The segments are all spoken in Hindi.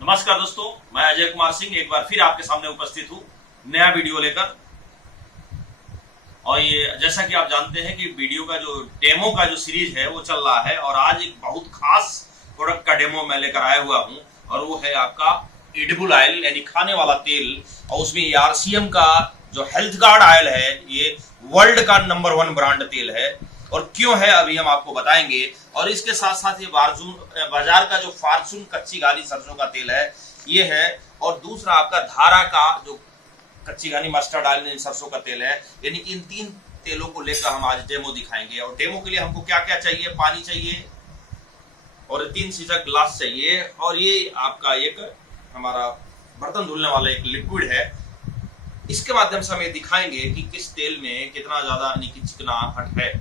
नमस्कार दोस्तों, मैं अजय कुमार सिंह एक बार फिर आपके सामने उपस्थित हूँ नया वीडियो लेकर। और ये जैसा कि आप जानते हैं कि वीडियो का जो डेमो का जो सीरीज है वो चल रहा है और आज एक बहुत खास प्रोडक्ट का डेमो मैं लेकर आया हुआ हूँ और वो है आपका एडिबल ऑयल यानी खाने वाला तेल। और उसमें आरसीएम का जो हेल्थ गार्ड ऑयल है ये वर्ल्ड का नंबर 1 ब्रांड तेल है। और क्यों है अभी हम आपको बताएंगे। और इसके साथ साथ ये बाजार का जो फॉर्चून कच्ची घानी सरसों का तेल है ये है। और दूसरा आपका धारा का जो कच्ची घानी मस्टर्ड ऑयल सरसों का तेल है। यानी कि इन 3 तेलों को लेकर हम आज डेमो दिखाएंगे। और डेमो के लिए हमको क्या क्या चाहिए, पानी चाहिए और 3 शीशा ग्लास चाहिए। और ये आपका एक हमारा बर्तन धुलने वाला एक लिक्विड है। इसके माध्यम से हम ये दिखाएंगे कि किस तेल में कितना ज्यादा चिकनाहट है।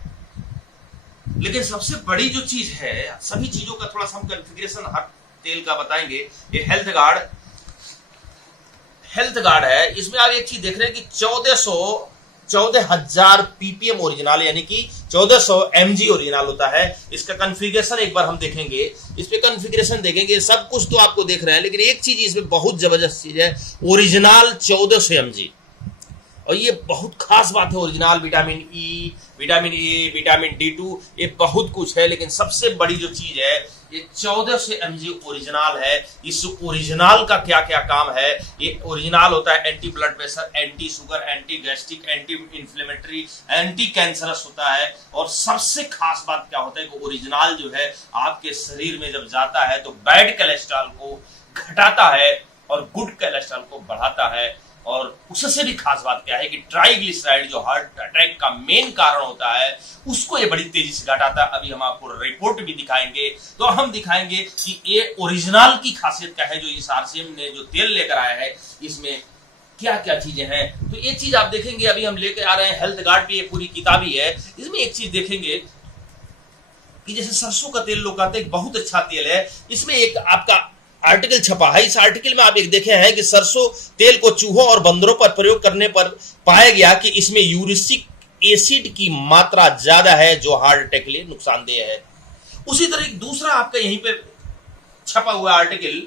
लेकिन सबसे बड़ी जो चीज है, सभी चीजों का थोड़ा सा हम कॉन्फ़िगरेशन हर तेल का बताएंगे। ये हेल्थ गार्ड है। इसमें आप एक चीज देख रहे हैं कि 14,000 पीपीएम ओरिजिनल यानी कि 1400 mg ओरिजिनल होता है। इसका कॉन्फ़िगरेशन एक बार हम देखेंगे। इस पे कॉन्फ़िगरेशन देखेंगे, सब कुछ तो आपको देख रहे हैं, लेकिन एक चीज इसमें बहुत जबरदस्त चीज है, ओरिजिनल 1400 mg। और ये बहुत खास बात है। Original vitamin E, vitamin A, vitamin D2, ये बहुत कुछ है। लेकिन सबसे बड़ी जो चीज है ये 1400 mg ओरिजिनल है। इस ओरिजिनल का क्या क्या काम है। ये ओरिजिनल होता है anti blood pressure, anti sugar, anti gastric, anti inflammatory, anti cancerous होता है। और सबसे खास बात क्या होता है कि ओरिजिनल जो है आपके शरीर में जब जाता है तो बैड कोलेस्ट्रॉल को घटाता है और गुड कोलेस्ट्रॉल को बढ़ाता है। और उससे भी खास बात क्या है कि ट्राइग्लिसराइड जो हार्ट अटैक का मेन कारण होता है उसको ये बड़ी तेजी से घटाता है। अभी हम आपको रिपोर्ट भी दिखाएंगे। तो हम दिखाएंगे कि ये ओरिजिनल की खासियत क्या है। जो इस आरसीएम ने जो तेल लेकर आया है इसमें क्या क्या चीजें हैं, तो ये चीज आप देखेंगे। अभी हम लेकर आ रहे हैं हेल्थ गार्ड भी, ये पूरी किताब ही है। इसमें एक चीज देखेंगे कि जैसे सरसों का तेल लोग कहते हैं बहुत अच्छा तेल है। इसमें एक आपका आर्टिकल छपा है। इस आर्टिकल में आप एक देखे हैं कि सरसों तेल को चूहों और बंदरों पर प्रयोग करने पर पाया गया कि इसमें यूरिक एसिड की मात्रा ज्यादा है जो हार्ट अटैक के लिए नुकसानदेह है। उसी तरह एक दूसरा आपका यहीं पे छपा हुआ आर्टिकल,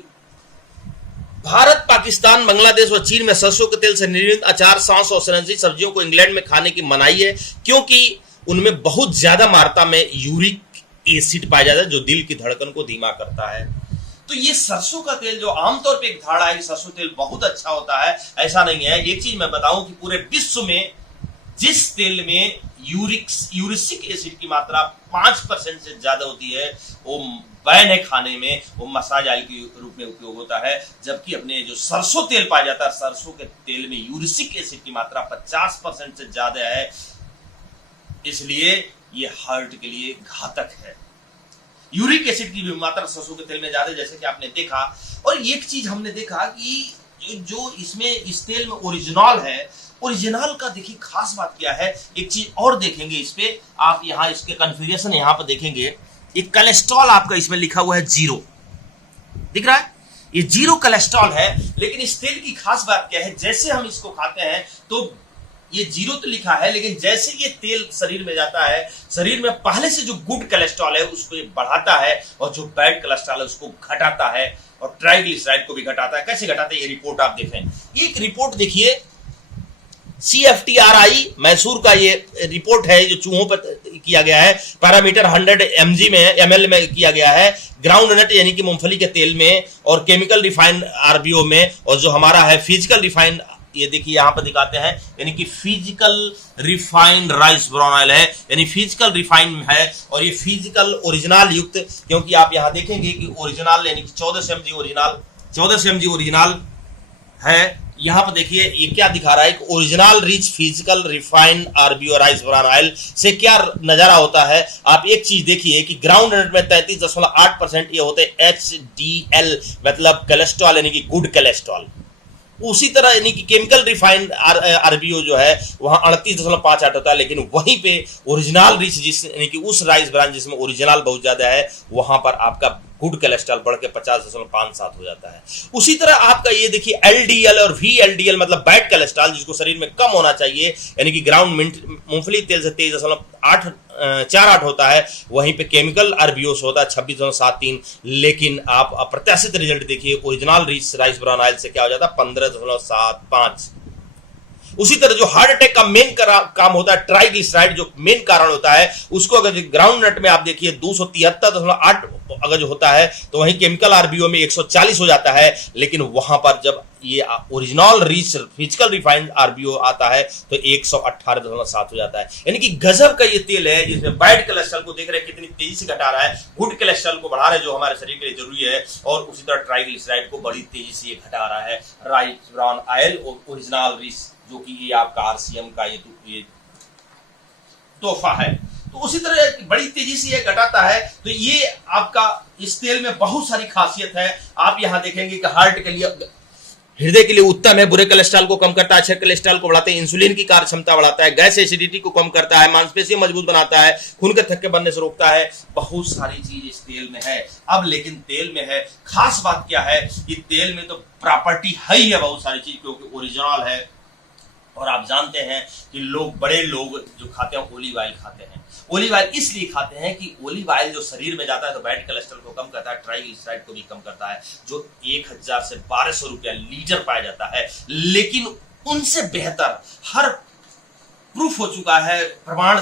भारत, पाकिस्तान, बांग्लादेश और चीन में सरसों के तेल से निर्मित अचार, सॉस और सनसी सब्जियों को इंग्लैंड में खाने की मनाही है क्योंकि उनमें बहुत ज्यादा मात्रा में यूरिक एसिड पाया जाता है जो दिल की धड़कन को धीमा करता है। तो ये सरसों का तेल जो आमतौर पे एक धारणा है कि सरसों तेल बहुत अच्छा होता है, ऐसा नहीं है। एक चीज मैं बताऊं कि पूरे विश्व में जिस तेल में यूरिक एसिड की मात्रा 5% से ज्यादा होती है वो बैन है खाने में, वो मसाज ऑयल के रूप में उपयोग होता है। जबकि अपने जो सरसों तेल पाया जाता है, सरसों के तेल में यूरिक एसिड की मात्रा 50% से ज्यादा है। इसलिए ये हार्ट के लिए घातक है। यूरिक एसिड की भी मात्रा सरसों के तेल में ज्यादा, जैसे कि आपने देखा। और एक चीज हमने देखा कि जो इसमें इस तेल में ओरिजिनल है, ओरिजिनल का देखिए खास बात क्या है। एक चीज और देखेंगे इस पे, आप यहाँ इसके कॉन्फ़िगरेशन यहाँ पर देखेंगे, एक कोलेस्ट्रॉल आपका इसमें लिखा हुआ है 0, दिख रहा है, ये 0 कोलेस्ट्रॉल है। लेकिन इस तेल की खास बात क्या है, जैसे हम इसको खाते हैं तो ये 0 तो लिखा है, लेकिन जैसे ये तेल शरीर में जाता है, शरीर में पहले से जो गुड कोलेस्ट्रॉल है उसको ये बढ़ाता है और जो बैड कोलेस्ट्रॉल है उसको घटाता है और ट्राइग्लिसराइड को भी घटाता है। कैसे घटाता है ये रिपोर्ट आप देखें। ये एक रिपोर्ट देखिए, CFTRI मैसूर का ये रिपोर्ट है जो चूहों पर किया गया है। पैरामीटर 100 ml में किया गया है। ग्राउंड नट यानी कि मूंगफली के तेल में और केमिकल रिफाइंड RBO में। और जो हमारा है फिजिकल रिफाइंड, ये देखिए यहां पर दिखाते हैं, यानी कि physical refined rice brown oil है, यानी फिजिकल रिफाइंड है। और ये फिजिकल ओरिजिनल युक्त, क्योंकि आप यहां देखेंगे कि ओरिजिनल यानी कि 1400 mg ओरिजिनल है। यहां पर देखिए ये क्या दिखा रहा है कि original rich physical refined RBO rice brown oil से क्या नजारा होता है। आप एक चीज देखिए कि ग्राउंड नट में 33.8% ये होते हैं HDL, मतलब कोलेस्ट्रॉल यानी कि गुड कोलेस्ट्रॉल। उसी तरह यानी कि केमिकल रिफाइंड RBO जो है वहां 38.58 होता है। लेकिन वहीं पे ओरिजिनल रिच यानी कि उस राइस ब्रांड जिसमें ओरिजिनल बहुत ज्यादा है, वहां पर आपका गुड कोलेस्ट्रॉल बढ़ के 50.57 हो जाता है। उसी तरह आपका ये देखिए एलडीएल और वीएलडीएल मतलब बैड कोलेस्ट्रॉल जिसको शरीर में कम होना चाहिए, यानी कि ग्राउंड मूंगफली तेल से 23.48 होता है, वहीं पे केमिकल आरबीओस होता है 26.73, लेकिन आप अप्रत्याशित रिजल्ट देखिए ओरिजिनल राइस ब्राउन ऑयल से क्या हो जाता है 15.75। उसी तरह जो हार्ट अटैक का मेन काम होता है ट्राइग्लिसराइड, जो मेन कारण होता है, उसको अगर ग्राउंड नट में आप देखिए 273.8 अगर जो होता है, तो वहीं केमिकल आरबीओ में 140 हो जाता है, लेकिन वहां पर जब ये ओरिजिनल रीच फिजिकल रिफाइंड आरबीओ आता है तो 118.7 हो जाता है। यानी कि गजब का ये तेल है जिसमें बैड कोलेस्ट्रॉल को देख रहे हैं कितनी तेजी से घटा रहा है, गुड कोलेस्ट्रॉल को बढ़ा रहा है जो हमारे शरीर के लिए जरूरी है, और उसी तरह ट्राइग्लिसराइड को बड़ी तेजी से ये घटा रहा है। Rice brown oil original reach जो कि ये आपका आरसीएम का ये तोहफा है, तो उसी तरह बड़ी तेजी से ये घटाता है। तो ये आपका इस तेल में बहुत सारी खासियत है। आप यहां देखेंगे कि हार्ट के लिए, हृदय के लिए उत्तम है, बुरे कोलेस्ट्रॉल को कम करता है, अच्छे कोलेस्ट्रॉल को बढ़ाता है, इंसुलिन की कार्य क्षमता बढ़ाता है, गैस एसिडिटी को कम करता है, मांसपेशियां मजबूत बनाता है, खून के थक्के बनने से रोकता है, बहुत सारी चीज इस तेल में है। अब लेकिन तेल में है खास बात क्या है कि तेल में तो प्रॉपर्टी है ही है बहुत सारी चीज, क्योंकि ओरिजिनल है। और आप जानते हैं कि बड़े लोग जो खाते हैं ओलिव ऑयल खाते हैं। ओलिव ऑयल इसलिए खाते हैं कि ओलिव ऑयल जो शरीर में जाता है तो बैड कोलेस्ट्रॉल को कम करता है, ट्राइग्लिसराइड को भी कम करता है, जो 1000 से 1200 रुपया लीटर पाया जाता है। लेकिन उनसे बेहतर हर प्रूफ हो चुका है, प्रमाण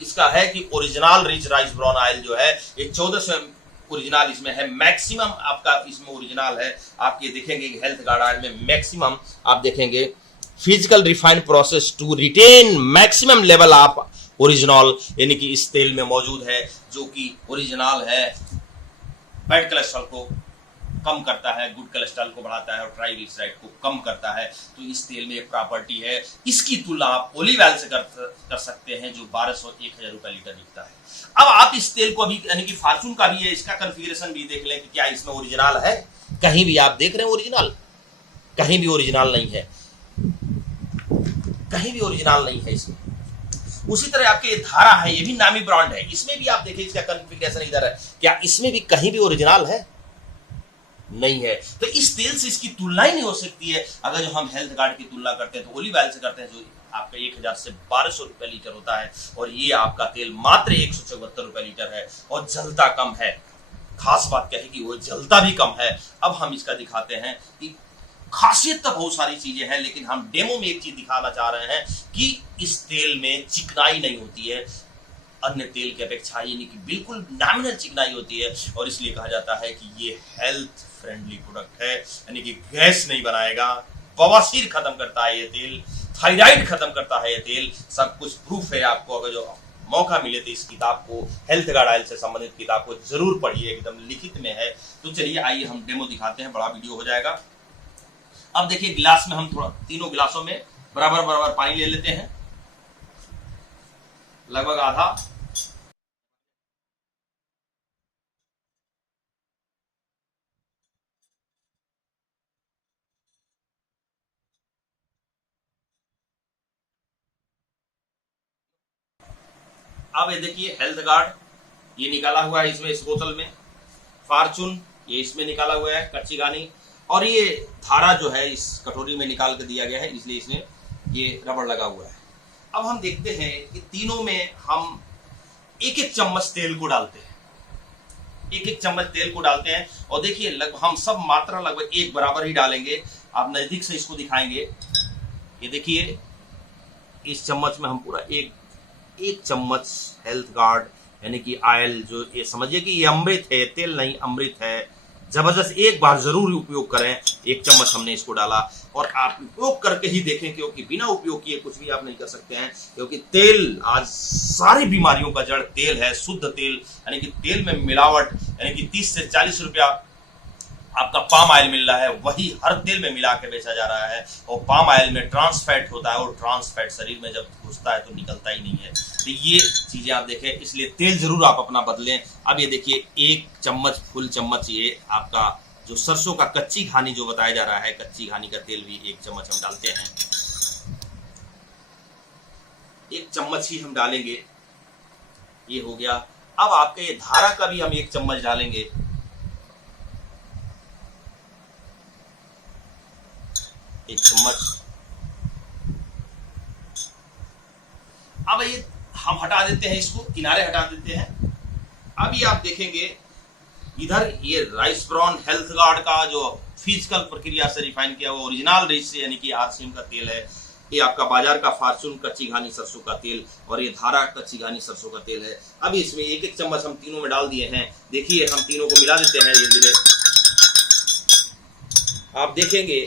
इसका है कि original rich rice brown oil जो है ये 1400 ओरिजिनल इसमें है, मैक्सिमम आपका इसमें ओरिजिनल है। आप ये देखेंगे कि हेल्थ गार्ड ऑयल में मैक्सिमम आप देखेंगे physical refined process to retain maximum level of original, यानी कि इस तेल में मौजूद है, जो कि ओरिजिनल है, बैड कोलेस्ट्रॉल को कम करता है, गुड कोलेस्ट्रॉल को बढ़ाता है और ट्राइग्लिसराइड को कम करता है। तो इस तेल में एक प्रॉपर्टी है। इसकी तुलना आप ओलिव ऑयल से कर सकते हैं जो 1200-1000 रुपए लीटर बिकता है। अब आप इस तेल को अभी यानी कि फॉर्चून का भी है, इसका कॉन्फ़िगरेशन भी देख लें कि क्या इसमें ओरिजिनल है। कहीं भी आप देख रहे हैं ओरिजिनल, कहीं भी ओरिजिनल नहीं है, कहीं भी ओरिजिनल नहीं है इसमें। उसी तरह आपके ये धारा है, ये भी नामी ब्रांड है, इसमें भी आप देखिए इसका कॉन्फ़िगरेशन इधर है, क्या इसमें भी कहीं भी ओरिजिनल है? नहीं है। तो इस तेल से इसकी तुलना ही नहीं हो सकती है। अगर जो हम हेल्थ गार्ड की तुलना करते हैं तो ओलिव ऑयल से करते हैं, जो आपका 1000 से 1200 रुपए लीटर होता है, और ये आपका तेल मात्र 174 रुपए लीटर है और जलता कम है। खास बात क्या है कि वो जलता भी कम है। अब हम इसका दिखाते हैं कि खासियत तो बहुत सारी चीजें हैं, लेकिन हम डेमो में एक चीज दिखाना चाह रहे हैं कि इस तेल में चिकनाई नहीं होती है अन्य तेल की अपेक्षा, यानी कि बिल्कुल नॉमिनल चिकनाई होती है, और इसलिए कहा जाता है कि ये हेल्थ फ्रेंडली प्रोडक्ट है, यानी कि गैस नहीं बनाएगा, बवासीर खत्म करता है ये तेल, थायराइड खत्म करता है ये तेल, सब कुछ प्रूफ है। आपको अगर जो मौका मिले तो इस किताब को, हेल्थ गार्ड ऑयल से संबंधित किताब को जरूर पढ़िए, एकदम लिखित में है। तो चलिए आइए हम डेमो दिखाते हैं, बड़ा वीडियो हो जाएगा। अब देखिए गिलास में हम थोड़ा तीनों गिलासों में बराबर बराबर पानी ले लेते हैं, लगभग आधा। अब ये देखिए हेल्थ गार्ड ये निकाला हुआ है इसमें, इस बोतल में फॉर्चून ये इसमें निकाला हुआ है, कच्ची घानी, और ये धारा जो है इस कटोरी में निकाल कर दिया गया है, इसलिए इसमें ये रबड़ लगा हुआ है। अब हम देखते हैं कि तीनों में हम एक एक चम्मच तेल को डालते हैं, एक एक चम्मच तेल को डालते हैं, और देखिए हम सब मात्रा लगभग एक बराबर ही डालेंगे। आप नजदीक से इसको दिखाएंगे, ये देखिए इस चम्मच में हम पूरा एक चम्मच हेल्थ गार्ड यानी कि ऑयल, जो ये समझिए कि ये अमृत है, तेल नहीं अमृत है, जबरदस्त। एक बार जरूर उपयोग करें। एक चम्मच हमने इसको डाला, और आप उपयोग करके ही देखें, क्योंकि बिना उपयोग किए कुछ भी आप नहीं कर सकते हैं, क्योंकि तेल आज सारी बीमारियों का जड़ तेल है, शुद्ध तेल, यानी कि तेल में मिलावट, यानी कि 30 से 40 रुपया आपका पाम ऑयल मिल रहा है, वही हर तेल में मिला के बेचा जा रहा है, और पाम ऑयल में ट्रांस फैट होता है, और ट्रांस फैट शरीर में जब घुसता है तो निकलता ही नहीं है। तो ये चीजें आप देखें, इसलिए तेल जरूर आप अपना बदलें। अब ये देखिए एक चम्मच, फुल चम्मच ये आपका जो सरसों का कच्ची घानी जो बताया जा रहा है, कच्ची घानी का तेल भी एक चम्मच हम डालते हैं, एक चम्मच ही हम डालेंगे, ये हो गया। अब आपके ये धारा का भी हम एक चम्मच डालेंगे, 1 चम्मच। अब ये हम हटा देते हैं, इसको किनारे हटा देते हैं। अब ये आप देखेंगे इधर ये राइस ब्रान हेल्थ गार्ड का जो फिजिकल प्रक्रिया से रिफाइन किया हुआ ओरिजिनल रिच से यानी कि आरसीएम का तेल है। ये आपका बाजार का फॉर्चून कच्ची घानी सरसों का तेल और ये धारा कच्ची घानी सरसों का तेल है। अब इसमें 1-1 चम्मच हम तीनों में डाल दिए हैं। देखिए हम तीनों को मिला देते हैं धीरे धीरे। आप देखेंगे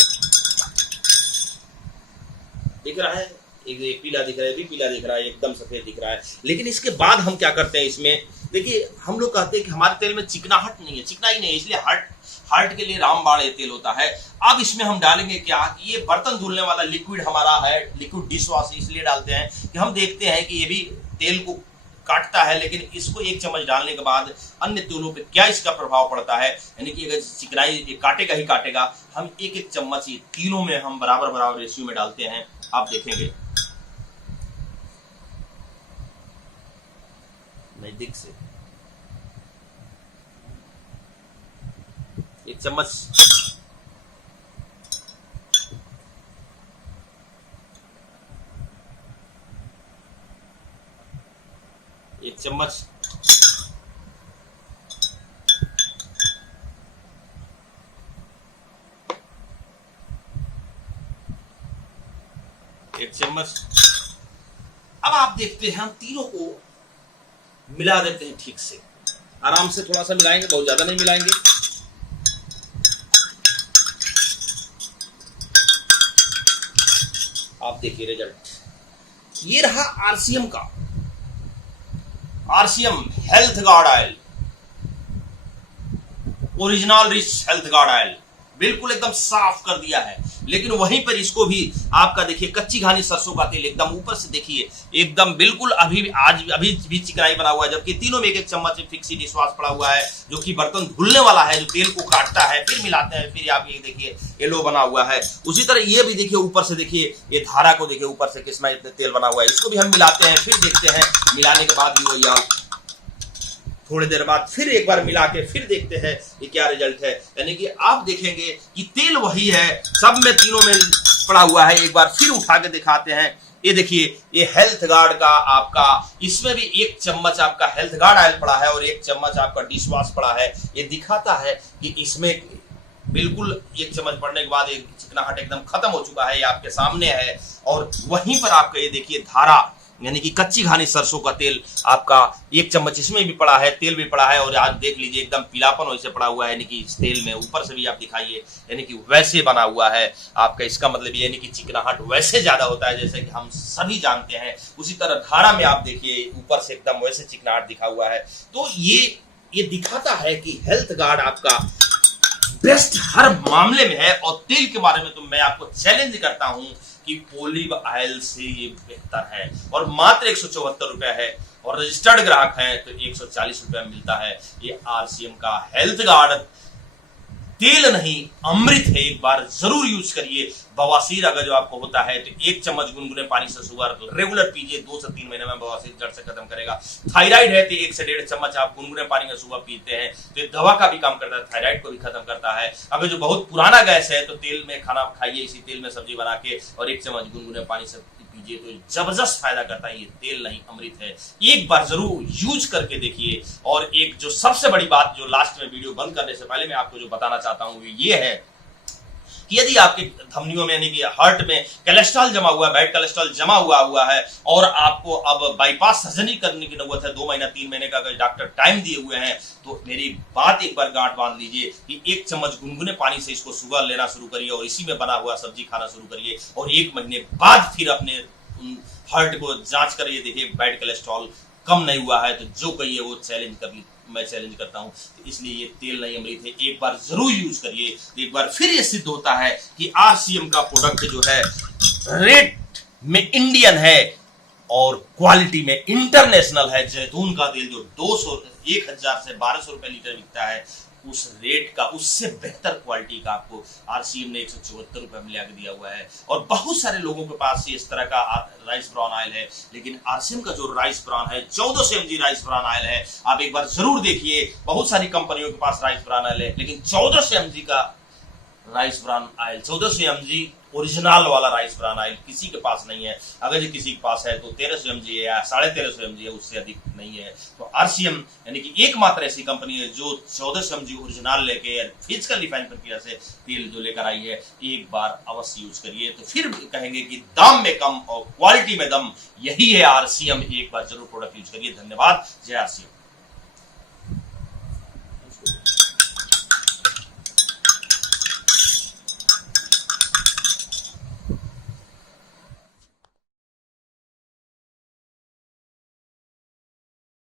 दिख रहा है, एक पीला दिख रहा है, भी पीला दिख रहा है, एकदम सफेद दिख रहा है। लेकिन इसके बाद हम क्या करते हैं इसमें, देखिए हम लोग कहते हैं कि हमारे तेल में चिकनाहट नहीं है, चिकना ही नहीं है, इसलिए हार्ट के लिए रामबाण ये तेल होता है। अब इसमें हम डालेंगे क्या, ये बर्तन धुलने वाला लिक्विड हमारा है, लिक्विड डिश वॉश इसलिए डालते हैं कि हम देखते हैं कि ये भी तेल को काटता है। लेकिन इसको 1 चम्मच डालने के बाद अन्य तेलों पे क्या इसका प्रभाव पड़ता है, यानी कि अगर चिकनाई काटेगा ही काटेगा। हम 1-1 चम्मच ये तीनों में हम बराबर रेशियो में डालते हैं। आप देखेंगे नजदीक से 1 चम्मच, एक चम्मच, एक चम्मच। अब आप देखते हैं हम तीनों को मिला देते हैं ठीक से, आराम से थोड़ा सा मिलाएंगे, बहुत ज्यादा नहीं मिलाएंगे। आप देखिए रिजल्ट, ये रहा आरसीएम का, RCM health Guard oil, original rich health Guard oil, बिल्कुल एकदम साफ कर दिया है। लेकिन वहीं पर इसको भी आपका देखिए कच्ची घानी सरसों का तेल एकदम ऊपर से देखिए एकदम बिल्कुल अभी भी चिकनाई बना हुआ है, जबकि तीनों में 1-1 चम्मच फिक्सी डिशवाश पड़ा हुआ है जो कि बर्तन धुलने वाला है, जो तेल को काटता है, फिर मिलाते हैं, फिर आप ये देखिए येलो बना हुआ है। उसी तरह ये भी देखिए ऊपर से देखिए, ये धारा को देखिए ऊपर से किसमें तेल बना हुआ है, इसको भी हम मिलाते हैं, फिर देखते हैं मिलाने के बाद भी वही आप थोड़ी देर बाद फिर एक बार मिला के फिर देखते हैं ये क्या रिजल्ट है। यानी कि आप देखेंगे कि तेल वही है, सब में तीनों में पड़ा हुआ है। एक बार फिर उठा के दिखाते हैं, ये देखिए ये हेल्थ गार्ड का आपका, इसमें भी 1 चम्मच आपका हेल्थ गार्ड ऑयल पड़ा है और 1 चम्मच आपका डिश वॉश पड़ा है। ये दिखाता है कि इसमें बिल्कुल 1 चम्मच पड़ने के बाद एक चिकनाहट एकदम खत्म हो चुका है, ये आपके सामने है। और वहीं पर आपका ये देखिए धारा यानी कि कच्ची घानी सरसों का तेल आपका 1 चम्मच इसमें भी पड़ा है, तेल भी पड़ा है। और आज देख लीजिए एकदम पीलापन वैसे पड़ा हुआ है, यानी कि इस तेल में ऊपर से भी आप दिखाइए, यानी कि वैसे बना हुआ है आपका। इसका मतलब यानी कि चिकनाहट वैसे ज्यादा होता है जैसे कि हम सभी जानते हैं। उसी तरह धारा में आप देखिए ऊपर से एकदम वैसे चिकनाहट दिखा हुआ है। तो ये दिखाता है कि हेल्थ गार्ड आपका बेस्ट हर मामले में है। और तेल के बारे में तो मैं आपको चैलेंज करता हूं कि ओलिव ऑयल से ये बेहतर है, और मात्र 174 रुपए है, और रजिस्टर्ड ग्राहक है तो 140 रुपए में मिलता है। ये आरसीएम का हेल्थ गार्ड तेल नहीं अमृत है, एक बार जरूर यूज करिए। बवासीर अगर जो आपको होता है तो 1 चम्मच गुनगुने पानी से सुबह रेगुलर पीजिए, 2 से 3 महीने में बवासीर जड़ से खत्म करेगा। थायराइड है तो 1 से 1.5 चम्मच आप गुनगुने पानी में सुबह पीते हैं तो ये दवा का भी काम करता है, थायराइड को भी खत्म करता है। अगर जो बहुत पुराना गैस है तो तेल में खाना खाइए, इसी तेल में सब्जी बना के, और 1 चम्मच गुनगुने पानी से पीजिए तो जबरदस्त फायदा करता है। ये तेल नहीं अमृत है, एक बार जरूर यूज करके देखिए। और एक जो सबसे बड़ी बात जो लास्ट में वीडियो बंद करने से पहले मैं आपको जो बताना चाहता हूं वो ये है कि यदि आपके धमनियों में यानी कि हार्ट में कोलेस्ट्रॉल जमा हुआ है, बैड कोलेस्ट्रॉल जमा हुआ है, और आपको अब बाईपास सर्जरी करने की नौबत है, 2 महीना 3 महीने का अगर डॉक्टर टाइम दिए हुए हैं, तो मेरी बात एक बार गांठ बांध लीजिए कि 1 चम्मच गुनगुने पानी से इसको सुबह लेना शुरू करिए और इसी में बना हुआ सब्जी खाना शुरू करिए, और 1 महीने बाद फिर अपने हार्ट को जांच करिए, देखिए बैड कोलेस्ट्रॉल कम नहीं हुआ है। तो जो कहिए वो चैलेंज कभी मैं चैलेंज करता हूं। तो इसलिए ये तेल नहीं अमृत है, एक बार जरूर यूज करिए। तो एक बार फिर ये सिद्ध होता है कि आरसीएम का प्रोडक्ट जो है रेट में इंडियन है और क्वालिटी में इंटरनेशनल है। जैतून का तेल जो 1000 से 1200 रुपए लीटर बिकता है, उस रेट का उससे बेहतर क्वालिटी का आपको आरसीएम ने 174 रुपए में लाके दिया हुआ है। और बहुत सारे लोगों के पास इस तरह का राइस ब्राउन ऑयल है, लेकिन आरसीएम का जो राइस ब्राउन है 1400 mg राइस ब्राउन ऑयल है, आप एक बार जरूर देखिए। बहुत सारी कंपनियों के पास राइस ब्राउन ऑयल है, लेकिन 1400 mg का rice brown oil 1400 mg original वाला राइस ब्रान ऑयल किसी के पास नहीं है। अगर ये किसी के पास है तो 1300 mg है या 1350 mg है, उससे अधिक नहीं है। तो RCM यानी कि एकमात्र ऐसी कंपनी है जो 1400 mg ओरिजिनल लेके फिजिकल रिफाइन प्रक्रिया से तेल जो लेकर आई है, एक बार अवश्य यूज करिए तो फिर कहेंगे कि दाम में कम और क्वालिटी में दम, यही है RCM। एक बार जरूर प्रोडक्ट यूज करिए। धन्यवाद। जय RCM।